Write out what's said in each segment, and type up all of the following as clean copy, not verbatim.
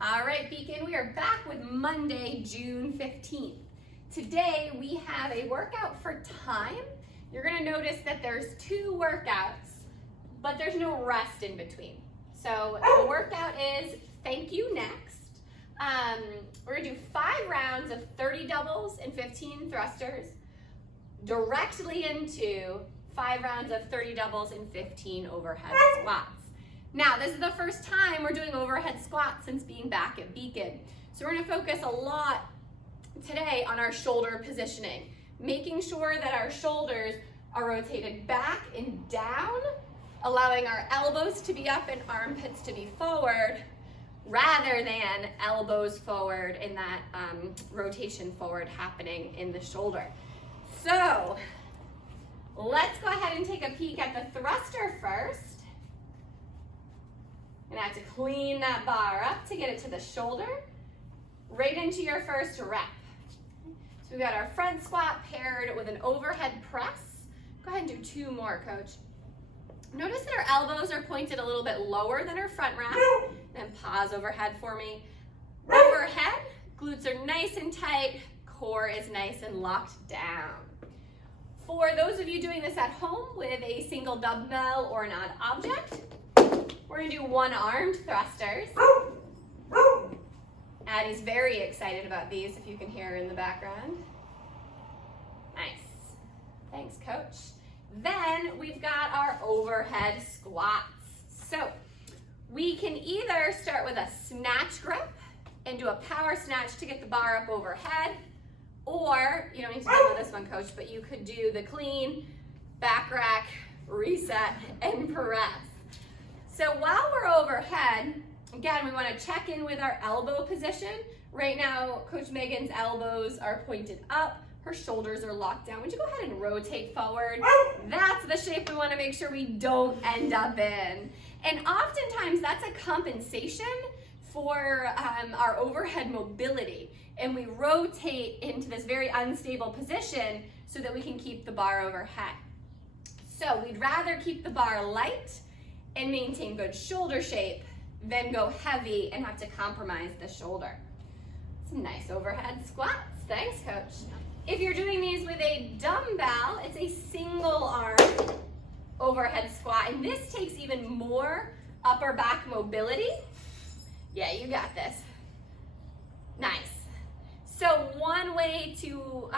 All right, Beacon, we are back with Monday, June 15th. Today we have a workout for time. You're gonna notice that there's 2 workouts, but there's no rest in between. So the workout is thank you next. We're gonna do 5 rounds of 30 doubles and 15 thrusters directly into 5 rounds of 30 doubles and 15 overhead squats. Now, this is the first time we're doing overhead squats since being back at Beacon. So we're gonna focus a lot today on our shoulder positioning, making sure that our shoulders are rotated back and down, allowing our elbows to be up and armpits to be forward, rather than elbows forward and that rotation forward happening in the shoulder. So let's go ahead and take a peek at the thruster first. And I have to clean that bar up to get it to the shoulder, right into your first rep. So we've got our front squat paired with an overhead press. Go ahead and do 2 more, coach. Notice that our elbows are pointed a little bit lower than our front rack. Then pause overhead for me. Overhead, glutes are nice and tight, core is nice and locked down. For those of you doing this at home with a single dumbbell or an odd object, we're gonna do 1-armed thrusters. Addie's very excited about these, if you can hear her in the background. Nice. Thanks, coach. Then we've got our overhead squats. So we can either start with a snatch grip and do a power snatch to get the bar up overhead, or you don't need to do this one, coach, but you could do the clean, back rack, reset, and press. So while we're overhead, again, we want to check in with our elbow position. Right now, Coach Megan's elbows are pointed up. Her shoulders are locked down. Would you go ahead and rotate forward? That's the shape we want to make sure we don't end up in. And oftentimes, that's a compensation for our overhead mobility. And we rotate into this very unstable position so that we can keep the bar overhead. So we'd rather keep the bar light and maintain good shoulder shape, then go heavy and have to compromise the shoulder. Some nice overhead squats. Thanks, coach. If you're doing these with a dumbbell, it's a single arm overhead squat, and this takes even more upper back mobility. Yeah, you got this. Nice. So one way to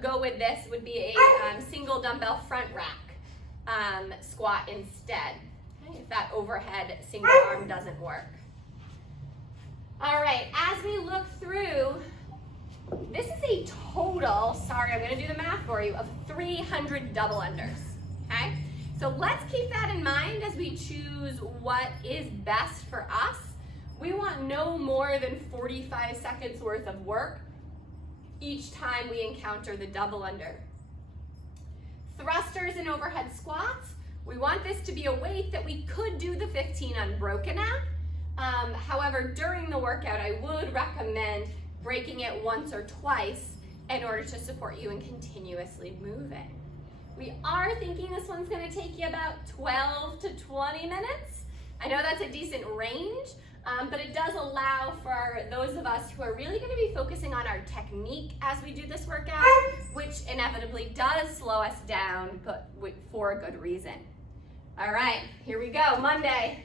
go with this would be a single dumbbell front rack squat instead. If that overhead single arm doesn't work. All right, as we look through, this is a total, sorry, I'm gonna do the math for you, of 300 double unders, okay? So let's keep that in mind as we choose what is best for us. We want no more than 45 seconds worth of work each time we encounter the double under. Thrusters and overhead squats, we want this to be a weight that we could do the 15 unbroken at. However, during the workout, I would recommend breaking it once or twice in order to support you in continuously moving. We are thinking this one's gonna take you about 12 to 20 minutes. I know that's a decent range, but it does allow for those of us who are really gonna be focusing on our technique as we do this workout, which inevitably does slow us down, but for a good reason. All right, here we go, Monday.